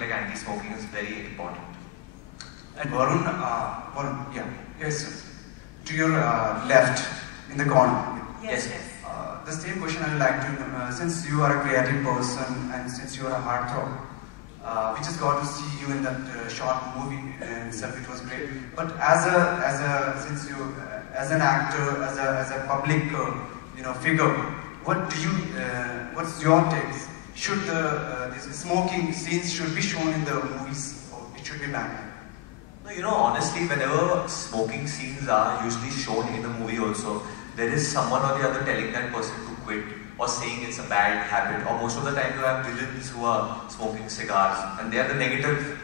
think like anti-smoking is very important. And Varun, yeah, yes, sir. To your left, in the corner. Yes. The same question I would like to, since you are a creative person and since you are a heartthrob, we just got to see you in that short movie itself. It was great. But as an actor, as a public, figure, what's your take? Should these smoking scenes should be shown in the movies, or it should be banned? No, honestly, whenever smoking scenes are usually shown in a movie also, there is someone or the other telling that person to quit or saying it's a bad habit, or most of the time you have villains who are smoking cigars and they are the negative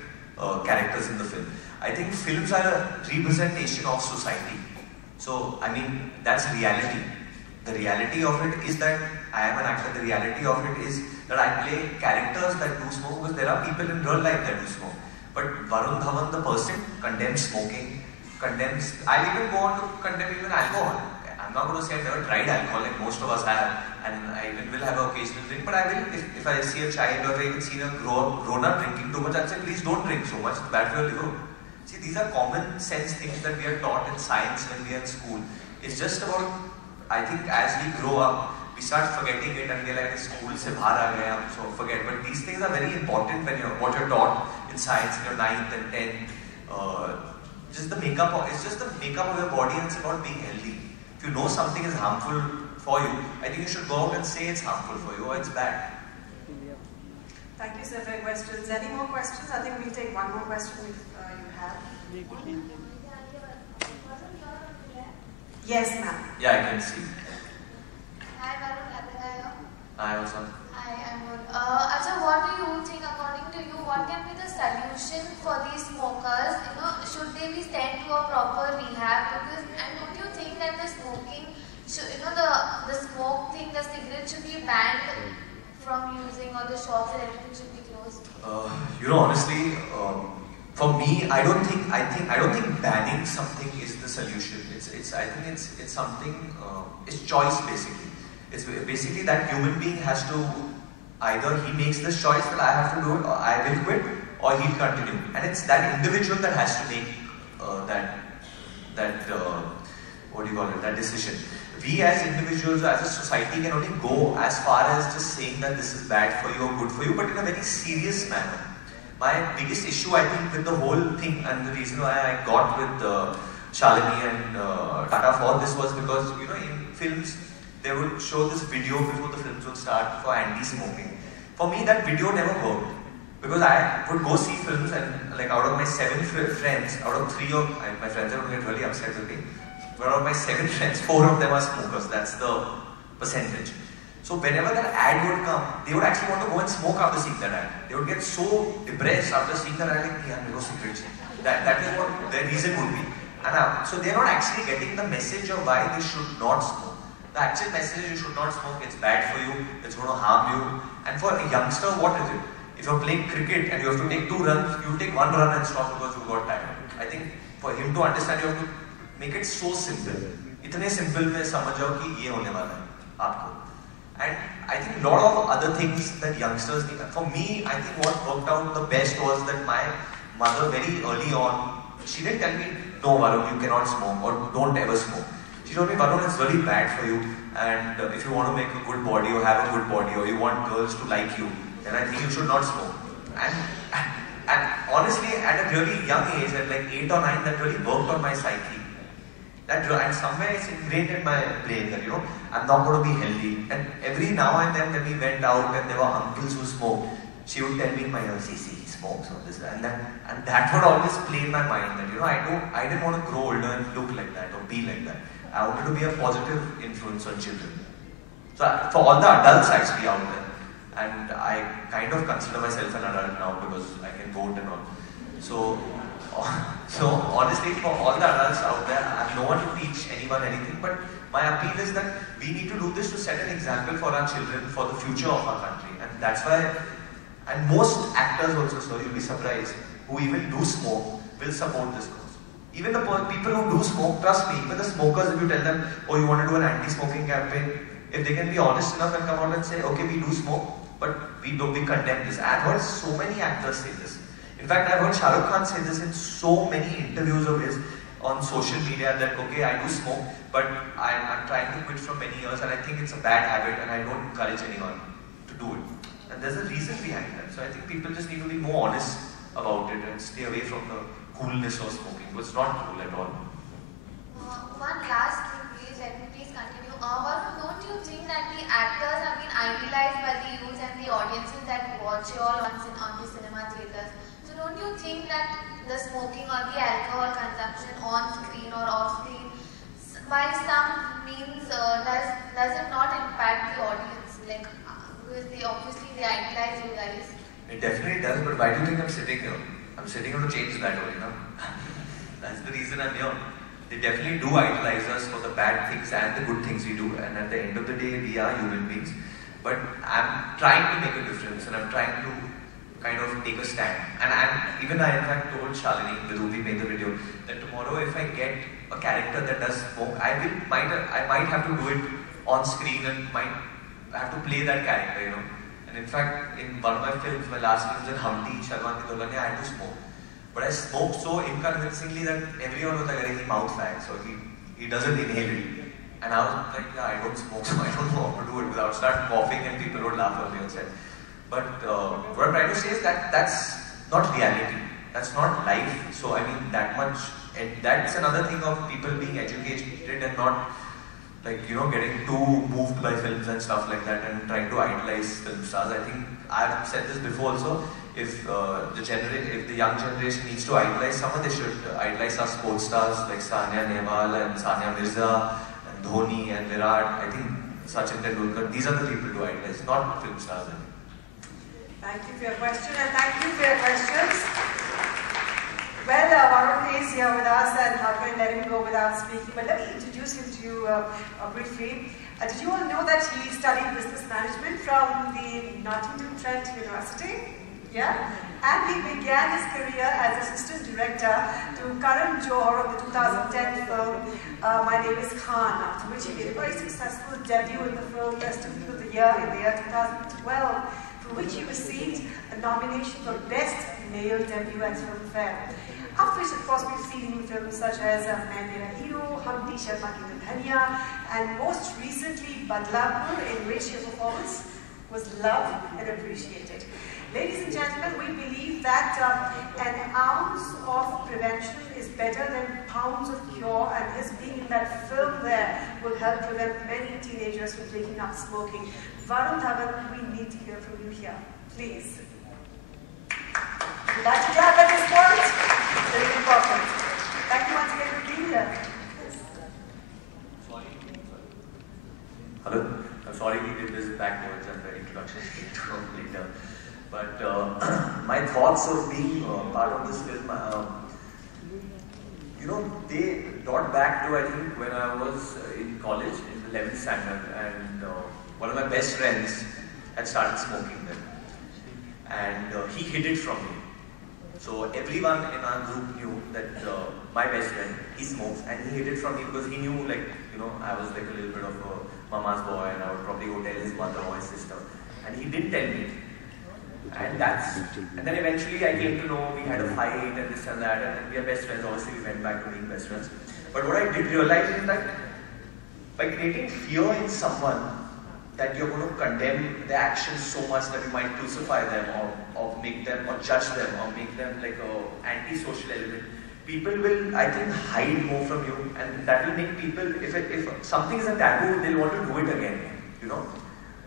characters in the film. I think films are a representation of society. So, I mean, that's reality. The reality of it is that I am an actor. The reality of it is that I play characters that do smoke, because there are people in real life that do smoke. But Varun Dhawan, the person, condemns smoking, I'll even go on to condemn even alcohol. I'm not going to say I've never tried alcohol, like most of us have, and I even will have an occasional drink, but I will, if I see a child or if I even see a grown-up drinking too much, I'll say, please don't drink so much, it's bad for your liver. See, these are common sense things that we are taught in science when we are in school. It's just about, I think, as we grow up, we start forgetting it and we're like, school se bahar aa gaye, so forget. But these things are very important when what you're taught in science in your 9th and 10th. It's just the makeup of your body, and it's about being healthy. If you know something is harmful for you, I think you should go out and say it's harmful for you or it's bad. Thank you, sir, for your questions. Any more questions? I think we'll take one more question if you have. Yes, ma'am. Yeah, I can see. Hi, Varun. I also. Hi, I'm good. Acha, what do you think, according to you, what can be the solution for these smokers? Should they be sent to a proper rehab? And don't you think that the smoking, the smoke thing, the cigarette should be banned from using, or the shops and everything should be closed? Honestly, for me, I don't think banning something is the solution. I think it's something. It's choice basically. It's basically that human being has to, either he makes this choice that I have to do it, or I will quit, or he'll continue. And it's that individual that has to make that decision. We as individuals, as a society, can only go as far as just saying that this is bad for you or good for you, but in a very serious manner. My biggest issue, I think, with the whole thing, and the reason why I got with Shalini and Tata for this was because, in films, they would show this video before the films would start for anti-smoking. For me, that video never worked. Because I would go see films, and like out of my 7 friends, out of 3 of my friends are going to get really upset with me, but out of my 7 friends, 4 of them are smokers. That's the percentage. So whenever that ad would come, they would actually want to go and smoke after seeing that ad. They would get so depressed after seeing that ad, like, yeah, no cigarettes. That is what their reason would be. And so they're not actually getting the message of why they should not smoke. The actual message is you should not smoke, it's bad for you, it's going to harm you. And for a youngster, what is it? If you're playing cricket and you have to take 2 runs, you take 1 run and stop because you got tired. I think for him to understand, you have to make it so simple. इतने simple में समझ जाओ कि ये होने वाला है आपको. And I think a lot of other things that youngsters need. For me, I think what worked out the best was that my mother very early on, she didn't tell me, no Varun, you cannot smoke or don't ever smoke. She told me, Varun, it's really bad for you, and if you want to make a good body or have a good body or you want girls to like you, then I think you should not smoke. And honestly, at a really young age, at like 8 or 9, that really worked on my psyche. And somewhere it's ingrained in my brain that, I'm not going to be healthy. And every now and then when we went out and there were uncles who smoked, she would tell me in my ear, see, he smokes or this, and that would always play in my mind that, I didn't want to grow older and look like that or be like that. I wanted to be a positive influence on children. So for all the adults actually out there, and I kind of consider myself an adult now because I can vote and all. So honestly, for all the adults out there, I have no one to teach anyone anything, but my appeal is that we need to do this to set an example for our children, for the future of our country. And that's why, and most actors also, so you'll be surprised, who even do smoke, will support this cause. Even the people who do smoke, trust me, even the smokers, if you tell them, oh, you want to do an anti-smoking campaign, if they can be honest enough and come out and say, okay, we do smoke, but we condemn this. I've heard so many actors say this. In fact, I've heard Shah Rukh Khan say this in so many interviews of his on social media that, okay, I do smoke, but I'm trying to quit for many years and I think it's a bad habit and I don't encourage anyone to do it. And there's a reason behind that. So I think people just need to be more honest about it and stay away from the coolness of smoking. It's not cool at all. One last thing, please. Let me please continue. Varun, don't you think that the actors have been idealized by the youth and the audiences that watch you all on the cinema theatres? So don't you think that the smoking or the alcohol consumption on screen or off screen by some means does it not impact the audience? Like, because obviously they idolize you guys. It definitely does, but why do you think I'm sitting here? I'm sitting here to change that only, no? That's the reason I'm here. They definitely do idolize us for the bad things and the good things we do, and at the end of the day, we are human beings. But I'm trying to make a difference, and I'm trying to kind of take a stand. And I in fact told Shalini, the Ruby made the video, that tomorrow if I get a character that does smoke, I might have to do it on screen and might have to play that character, you know. And in fact, in one of my films, my last film was in Hamdi, Sharwan Ki Dulhania, I had to smoke. But I smoked so inconvincingly that everyone was like, he's mouth fag, so he doesn't inhale it. And I was like, yeah, I don't smoke, so I don't know how to do it without start coughing and people would laugh on the outside. But what I'm trying to say is that that's not reality. That's not life. So I mean, that's another thing of people being educated and not like, you know, getting too moved by films and stuff like that and trying to idolize film stars. I think I've said this before also. If the young generation needs to idolize someone, they should idolize our sports stars like Sania Nehwal and Sania Mirza and Dhoni and Virat. I think Sachin Tendulkar. These are the people to idolize, not film stars. Thank you for your question and thank you for your questions. Well, Varun is here with us and how can I let him go without speaking? But let me introduce him to you briefly. Did you all know that he studied business management from the Nottingham Trent University? Yeah? And he began his career as assistant director to Karan Johar of the 2010 film My Name is Khan, after which he made a very successful debut in the film Festival of the Year in the year 2012, for which he received a nomination for Best Male Debut at Filmfare. After which, of course, we've seen him in films such as Main Tera Hero, Hamdi Sharma Ki Dulhania, and most recently Badlapur, in which his performance was loved and appreciated. Ladies and gentlemen, we believe that an ounce of prevention is better than pounds of cure, and his being in that film there will help prevent many teenagers from taking up smoking. Varun Dhawan, we need to hear from you here. Please. Would you like to clap at this point? Very important. Thank you once again for being here. Hello. I'm sorry we did this backwards and the introduction came later. But my thoughts of being part of this film, you know, they dot back to, I think, when I was in college, in the 11th standard, and one of my best friends had started smoking then. And he hid it from me. So everyone in our group knew that my best friend, he smokes, and he hid it from me because he knew, like, you know, I was like a little bit of a mama's boy, and I would probably go tell his mother or his sister. And he didn't tell me. And then eventually I came to know we had a fight and this and that, and we are best friends. Obviously, we went back to being best friends. But what I did realize is that by creating fear in someone, that you're going to condemn their actions so much that you might crucify them or make them or judge them or make them like a anti-social element, people will, I think, hide more from you, and that will make people, if something is a taboo, they'll want to do it again, you know.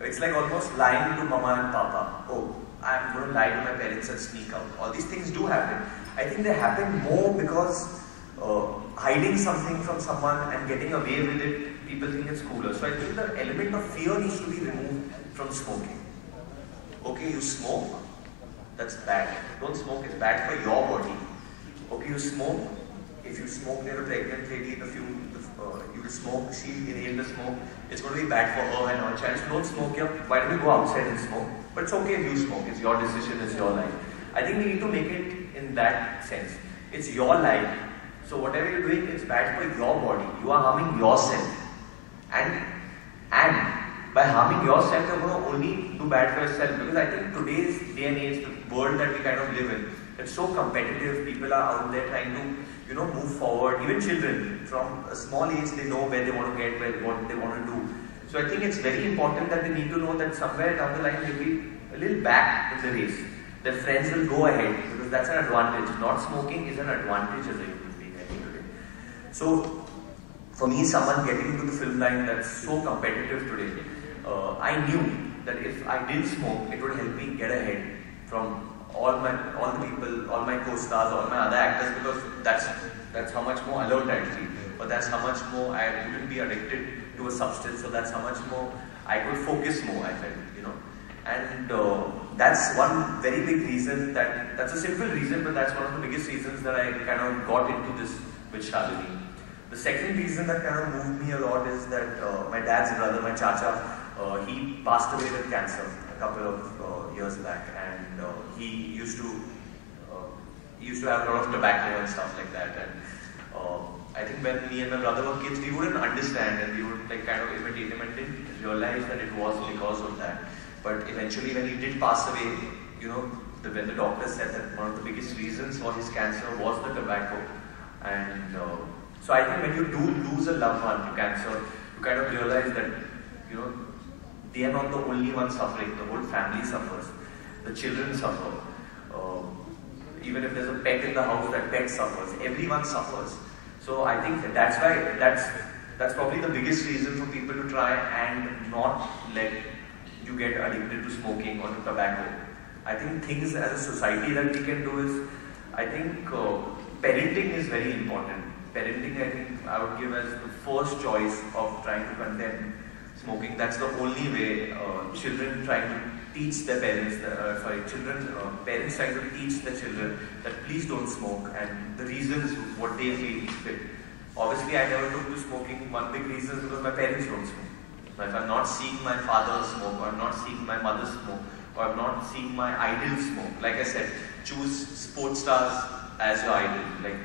It's like almost lying to mama and papa. Oh, I'm going to lie to my parents and sneak out. All these things do happen. I think they happen more because hiding something from someone and getting away with it, people think it's cooler. So I think the element of fear needs to be removed from smoking. Okay, you smoke, that's bad. Don't smoke, it's bad for your body. Okay, you smoke. If you smoke near a pregnant lady, you will smoke, she inhale the smoke, it's going to be bad for her and her child. So don't smoke here. Why don't you go outside and smoke? But it's okay if you smoke. It's your decision, it's your life. I think we need to make it in that sense. It's your life. So whatever you're doing is bad for your body. You are harming yourself. And by harming yourself, you're going to only do bad for yourself. Because I think today's day and age, the world that we kind of live in, it's so competitive. People are out there trying to, move forward. Even children, from a small age, they know where they want to get, what they want to do. So I think it's very important that they need to know that somewhere down the line they'll be a little back in the race. Their friends will go ahead because that's an advantage. Not smoking is an advantage as a human being, I think, today. So for me, someone getting into the film line that's so competitive today, I knew that if I didn't smoke, it would help me get ahead from all the people, all my co-stars, all my other actors, because that's how much more alert I'd feel. But that's how much more I wouldn't be addicted to a substance. So that's how much more I could focus more, I felt, And that's one very big reason that's a simple reason, but that's one of the biggest reasons that I kind of got into this with Shalini. The second reason that kind of moved me a lot is that my dad's brother, my chacha, he passed away with cancer a couple of years back, and he used to have a lot of tobacco and stuff like that. And I think when me and my brother were kids, we wouldn't understand and we would kind of imitate him and didn't realize that it was because of that. But eventually, when he did pass away, when the doctor said that one of the biggest reasons for his cancer was the tobacco, and so I think when you do lose a loved one to cancer, you kind of realize that they are not the only ones suffering. The whole family suffers. The children suffer. Even if there's a pet in the house, that pet suffers. Everyone suffers. So I think that's why that's probably the biggest reason for people to try and not let you get addicted to smoking or to tobacco. I think things as a society that we can do is, I think parenting is very important. Parenting, I think I would give as the first choice of trying to condemn smoking. That's the only way. Children trying to teach their parents, parents trying to teach their children that please don't smoke, and the reasons what they feel fit. Obviously, I never took to smoking. One big reason is because my parents don't smoke. Now, if I'm not seeing my father smoke, or I'm not seeing my mother smoke, or I'm not seeing my idol smoke, like I said, choose sports stars as your idol. Like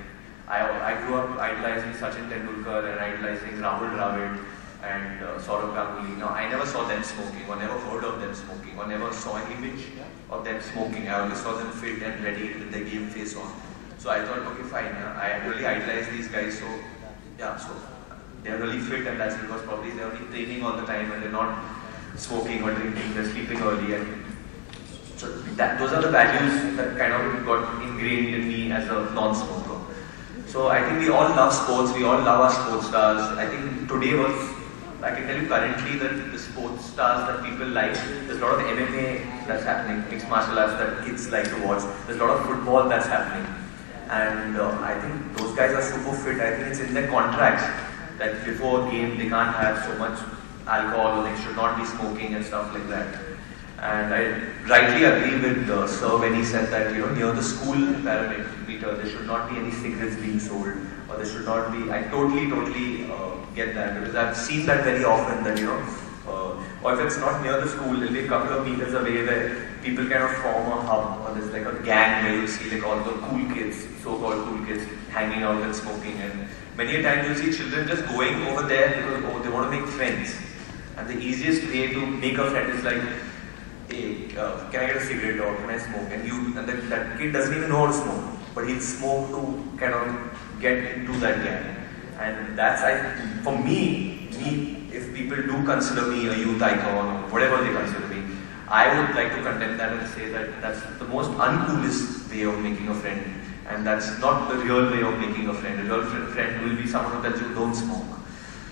I grew up idolizing Sachin Tendulkar and idolizing Rahul Dravid and Saurabh Ganguly. Now, I never saw them smoking, or never heard of them smoking, or never saw an image of them smoking. I only saw them fit and ready with their game face on. So I thought, okay, fine, I really idolize these guys, so they're really fit, and that's because probably they're only training all the time and they're not smoking or drinking, they're sleeping early. And so those are the values that kind of got ingrained in me as a non-smoker. So I think we all love sports, we all love our sports stars. I think today I can tell you currently that the sports stars that people like, there's a lot of MMA that's happening, mixed martial arts that kids like to watch. There's a lot of football that's happening. And I think those guys are super fit. I think it's in their contracts that before a game they can't have so much alcohol, or they should not be smoking and stuff like that. And I rightly agree with Sir when he said that near the school parameter there should not be any cigarettes being sold, or there should not be. I totally get that, because I've seen that very often that or if it's not near the school, it'll be a couple of meters away where people kind of form a hub, or there's like a gang where you see like all the cool kids, so-called cool kids, hanging out and smoking. And many a time you'll see children just going over there because they want to make friends. And the easiest way to make a friend is like, hey, can I get a cigarette, or can I smoke? And that kid doesn't even know how to smoke, but he'll smoke to kind of get into that gang. And that's, for me, if people do consider me a youth icon, or whatever they consider me, I would like to condemn that and say that that's the most uncoolest way of making a friend. And that's not the real way of making a friend. A real friend will be someone that you don't smoke.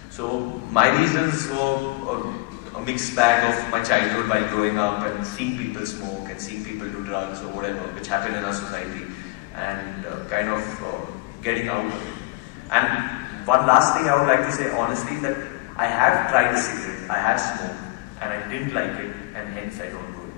So my reasons were a mixed bag of my childhood by growing up and seeing people smoke and seeing people do drugs or whatever, which happen in our society, and kind of getting out of it. And one last thing I would like to say honestly, that I have tried a cigarette, I have smoked, and I didn't like it, and hence I don't do it.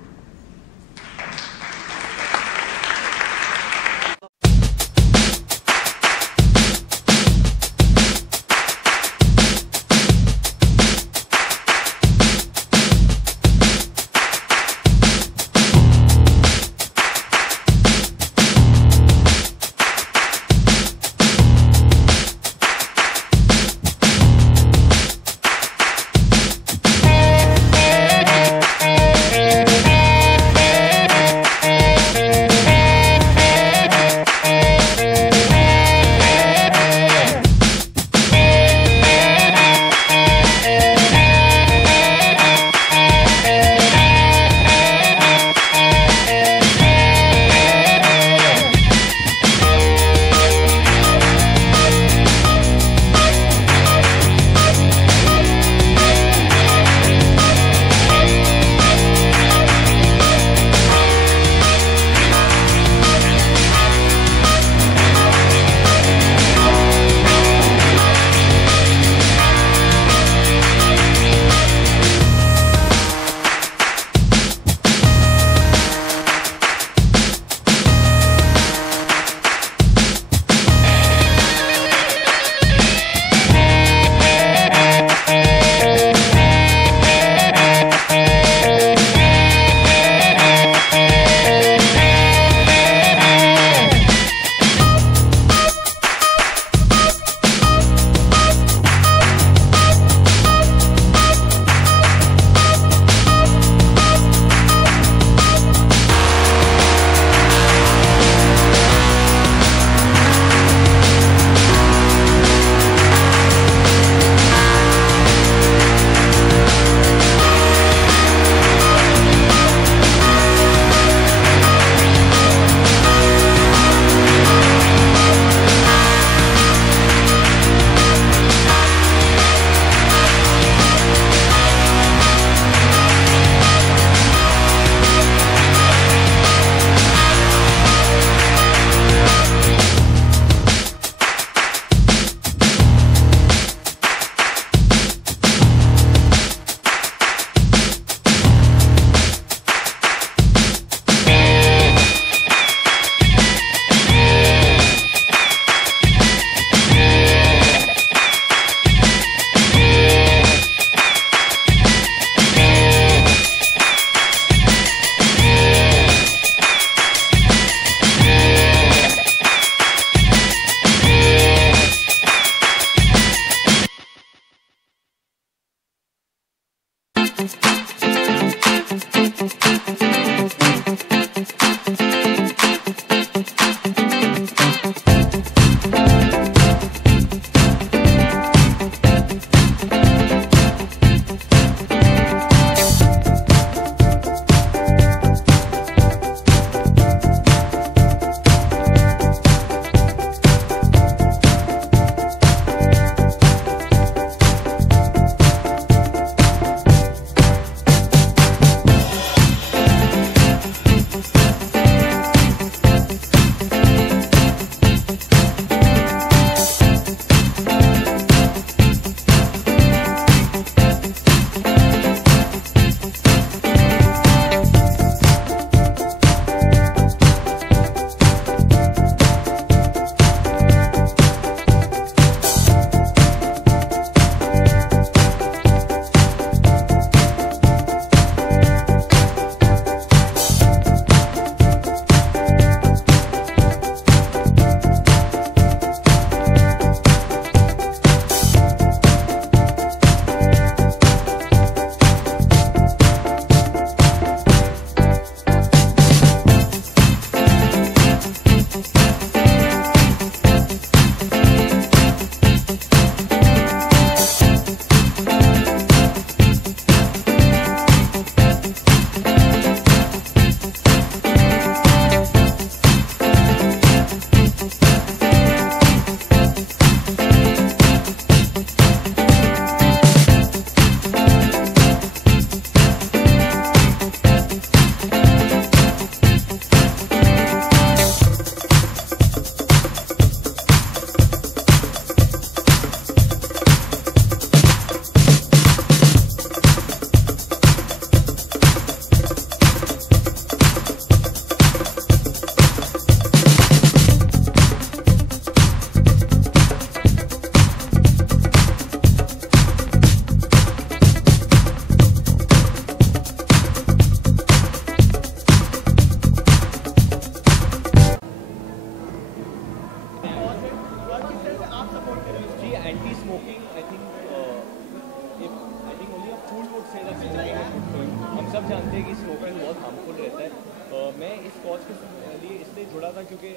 थोड़ा था क्योंकि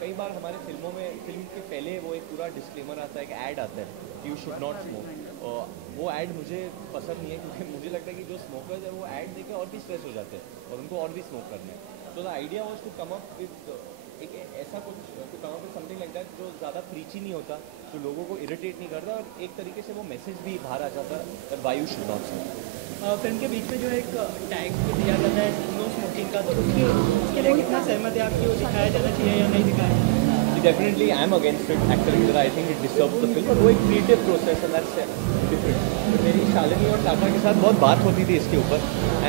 कई बार हमारे फिल्मों में film के पहले वो एक पूरा डिस्क्लेमर आता है, एक ऐड आता है कि यू शुड नॉट स्मोक। वो ऐड मुझे पसंद नहीं है क्योंकि मुझे लगता है कि जो स्मोकर्स है वो ऐड देकर और भी स्ट्रेस हो जाते हैं और उनको और भी स्मोक करना है। तो the idea was to come up with एक ऐसा कुछ to come up with something like that जो ज़्यादा प्रीची नहीं होता, जो लोगों को इरिटेट नहीं करता और एक तरीके से वो मैसेज भी बाहर आ जाता है why you should not smoke. Film के बीच में जो एक टैग दिया जाता है नो स्मोकिंग का, तो उसके लिए कितना सहमत है आपकी, वो दिखाया जाना चाहिए या नहीं दिखाया? Definitely I am against it actually, I think it disturbs the film, और वो एक क्रिएटिव प्रोसेस है, दैट्स डिफरेंट। तो मेरी शालिनी और टाका के साथ बहुत बात होती थी इसके ऊपर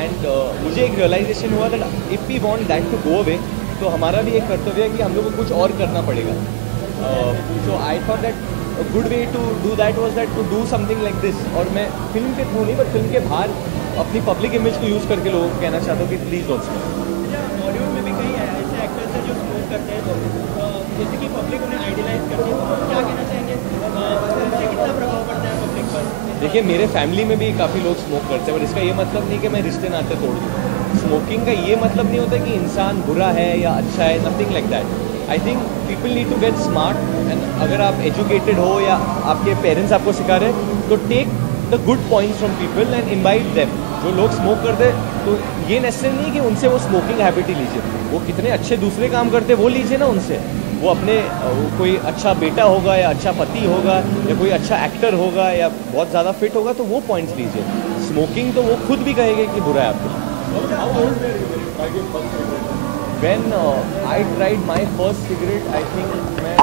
एंड मुझे एक रियलाइजेशन हुआ that if we want that to go away तो हमारा भी एक कर्तव्य है कि हम लोग को कुछ और करना पड़ेगा। So I thought that a good way to do that was that to do something like this। और मैं फिल्म के थ्रू नहीं बट फिल्म के बाहर अपनी पब्लिक इमेज को यूज़ करके लोगों को कहना चाहता हूँ कि प्लीज़ डोंट स्मोक। बॉलीवुड में भी कई ऐसे एक्टर्स हैं जो स्मोक करते हैं, तो जैसे कि पब्लिक उन्हें आइडियलाइज करती है, तो क्या कहना चाहेंगे उससे कितना प्रभाव पड़ता है पब्लिक पर? देखिए मेरे फैमिली में भी काफ़ी लोग स्मोक करते हैं, पर इसका ये मतलब नहीं कि मैं रिश्ते नाते तोड़ दूँ। स्मोकिंग का ये मतलब नहीं होता कि इंसान बुरा है या अच्छा है, nothing like that. I think people need to get smart and अगर आप एजुकेटेड हो या आपके पेरेंट्स आपको सिखा रहे हैं तो take the good points from people and invite them. जो लोग स्मोक करते हैं तो ये नेसेसरी नहीं कि उनसे वो स्मोकिंग हैबिट ही लीजिए, वो कितने अच्छे दूसरे काम करते हैं वो लीजिए ना उनसे। वो अपने कोई अच्छा बेटा होगा या अच्छा पति होगा या कोई अच्छा एक्टर होगा या बहुत ज़्यादा फिट होगा तो वो पॉइंट्स लीजिए। स्मोकिंग तो वो खुद भी कहेंगे कि बुरा है आपको। When I tried my first cigarette, I think मैं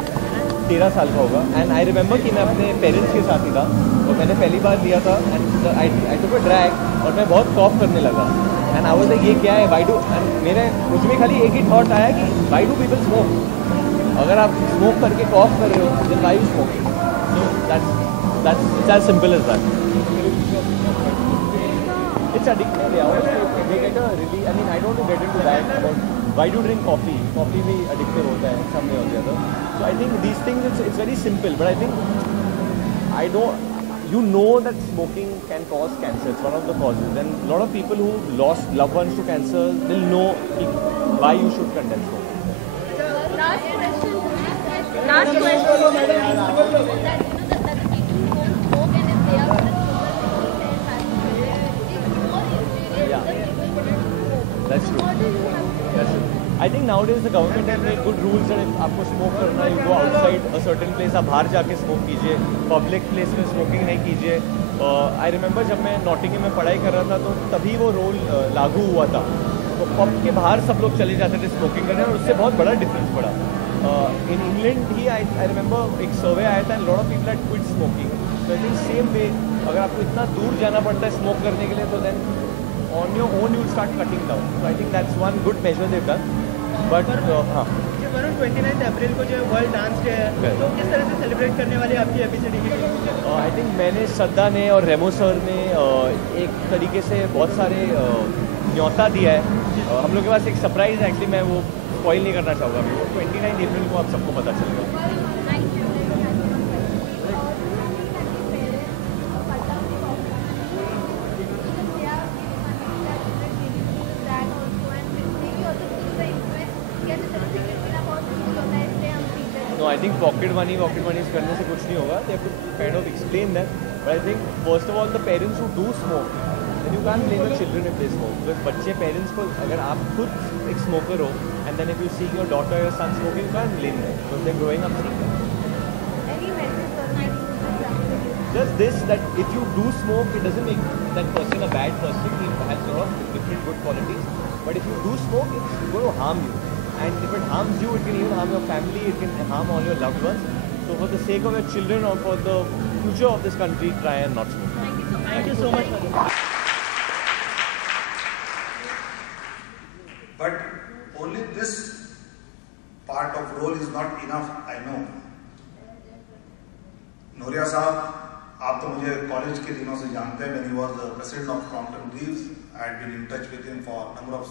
13 साल का होगा एंड आई रिमेंबर कि मैं अपने पेरेंट्स के साथ ही था और मैंने पहली बार लिया था and I took a drag और मैं बहुत कॉफ करने लगा एंड आई वाज लाइक ये क्या है, व्हाई डू, मेरे मुझमें खाली एक ही थॉट आया कि व्हाई डू पीपल स्मोक। अगर आप स्मोक करके कॉफ कर रहे हो then why you smoking. So that's as simple as that. It's addictive, yeah. They get a really, I mean, I don't want to get into that about why do you drink coffee. Coffee भी addictive होता है some way or the other. So I think these things it's very simple, but I think I don't, you know that smoking can cause cancer. It's one of the causes, and a lot of people who lost loved ones to cancer will know why you should condemn smoking. Last question. Last question. That's true. That's true. I think nowadays the government has made good rules that if आपको smoke करना है, you go outside a certain place, आप बाहर जाके smoke कीजिए, public place में smoking नहीं कीजिए। आई रिमेंबर जब मैं नॉटिंगम में पढ़ाई कर रहा था तो तभी वो रूल लागू हुआ था, तो पब के बाहर सब लोग चले जाते थे स्मोकिंग करने और उससे बहुत बड़ा डिफरेंस पड़ा। In England he I remember एक सर्वे आया था and lot of people had quit smoking. तो आई थिंक सेम वे अगर आपको इतना दूर जाना पड़ता है स्मोक करने के लिए तो then on your own you will start cutting down. So I think that's one good measure they've done. But हाँ, ये वरुण 29 अप्रैल को जो वर्ल्ड डांस डे है तो किस तरह से सेलिब्रेट करने वाले आपकी एपिसोड की? आई थिंक मैंने श्रद्धा ने और रेमो सर ने एक तरीके से बहुत सारे न्योता दिया है। हम लोग के पास एक सरप्राइज है एक्चुअली, मैं वो स्पॉइल नहीं करना चाहूँगा। 29 अप्रैल को आप सबको पता चलेगा। No, I think pocket money करने से कुछ नहीं होगा। They have to kind of explain that. But I think first of all the parents who do smoke, then you can't blame your children if they smoke. Because बच्चे parents को अगर आप खुद एक smoker हो and then if you see your daughter or son smoking, you can't blame them because they're growing up seeing that. Just this, that if you do smoke, it doesn't make that person a bad person. He has a lot of different good qualities. But if you do smoke, it's going to harm you. And if it harms you, it can even harm your family, it can harm all your loved ones. So for the sake of your children or for the future of this country, try and not smoke. Thank you so much. But only this part of role is not enough, I know. Noria Saab, आप तो मुझे college के दिनों से जानते हैं। When he was the president of Crompton Greaves, I had been in touch with him for a number of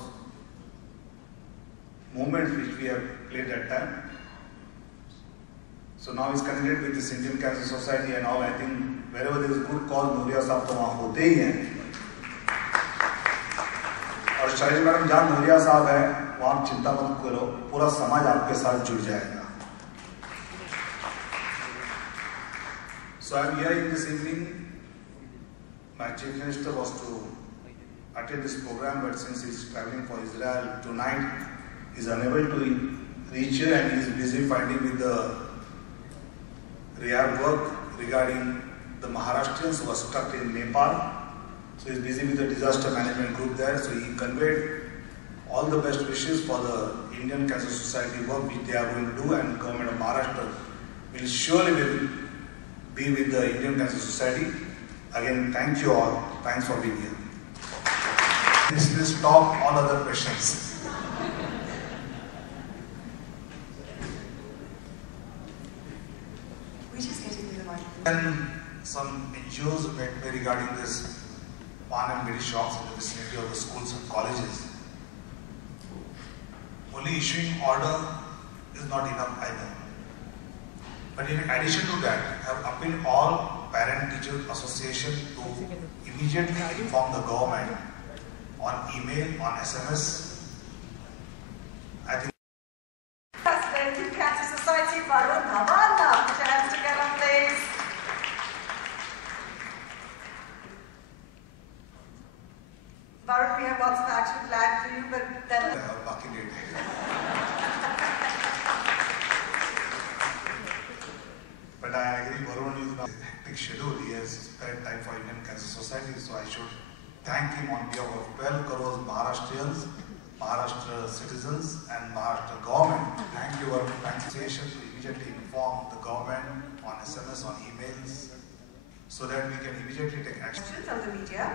moments which we have played that time. So now he's connected with this Indian Cancer Society and all. I think wherever there is a good cause, Noria Saab तो वहाँ होते ही हैं। और शैली madam जहाँ नूरिया साहब है वहाँ चिंता मत करो, पूरा समाज आपके साथ जुड़ जाएगा. So I am here in this evening. My chief minister was to attend this program, but since he is traveling for Israel tonight, he is unable to reach here and he is busy fighting with the rehab work regarding the Maharashtrians who are stuck in Nepal. So he is busy with the disaster management group there. So he conveyed all the best wishes for the Indian Cancer Society work which they are going to do, and government of Maharashtra will surely be with the Indian Cancer Society. Again, thank you all. Thanks for being here. This will stop all other questions. We just get into the microphone. Then some NGOs met me regarding this pan and berry shops in the vicinity of the schools and colleges. Only issuing order is not enough either. But in addition to that, I have appealed all parent-teacher association to immediately inform the government on email, on SMS. I think Indian Cancer Society, Varun Dhawan, put your hands together, please. Varun, we have lots of action planned for you, but then... बाकी date है. But I agree, Varun is not a hectic schedule. He has spent time for Indian Cancer Society, so I should thank him on behalf of 12 crores Maharashtrians, Maharashtra citizens, and Maharashtra government. Thank you, Varun. Thank you to immediately inform the government on SMS, on emails, so that we can immediately take action. From the media.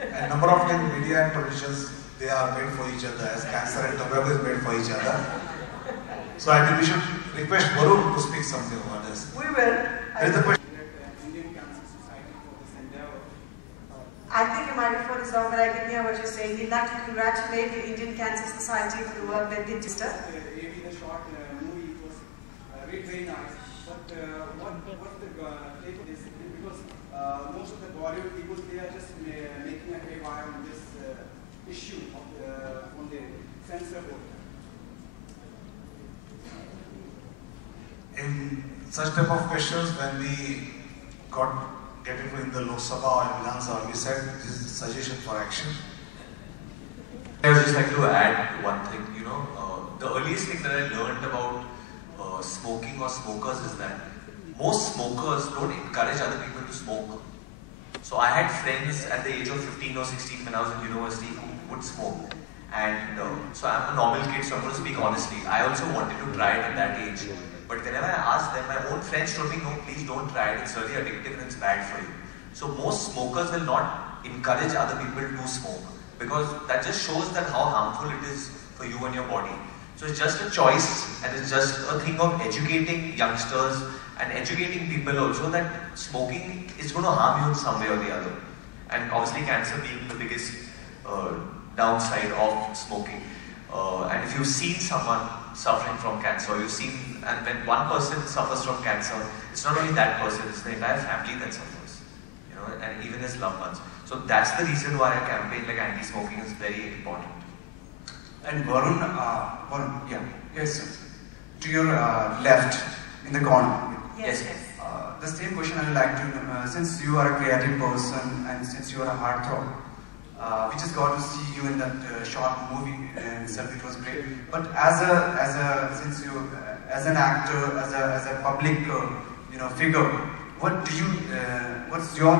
A number of times media and politicians, they are made for each other, as cancer and tobacco is made for each other. So I think we should request Varun to speak something about this. We will. There is a question. I think your microphone is on, but I can hear what you're saying. We'd like to congratulate the Indian Cancer Society for the work that they did. Maybe the short movie was very nice, but what's the take of this? Because most of the Bollywood people, they are just making a haywire on this issue on the censor board. In such type of questions, when we get into in the Lok Sabha or Vidhan Sabha, we said this is a suggestion for action. I would just like to add one thing. The earliest thing that I learned about smoking or smokers is that most smokers don't encourage other people to smoke. So I had friends at the age of 15 or 16 when I was in university who would smoke. And so I'm a normal kid, so I'm going to speak honestly. I also wanted to try it at that age. But whenever I asked them, my own friends told me, no, please don't try it. It's really addictive and it's bad for you. So most smokers will not encourage other people to smoke, because that just shows that how harmful it is for you and your body. So it's just a choice, and it's just a thing of educating youngsters and educating people also that smoking is going to harm you in some way or the other. And obviously cancer being the biggest downside of smoking. And if you've seen someone suffering from cancer, you've seen, and when one person suffers from cancer, it's not only that person, it's the entire family that suffers, and even his loved ones. So that's the reason why a campaign like anti-smoking is very important. And Varun, yes, sir. To your left, in the corner. Yes. The same question I would like to, since you are a creative person and since you are a heartthrob, we just got to see you in that short movie itself. It was great. But as an actor, as a public, figure, what's your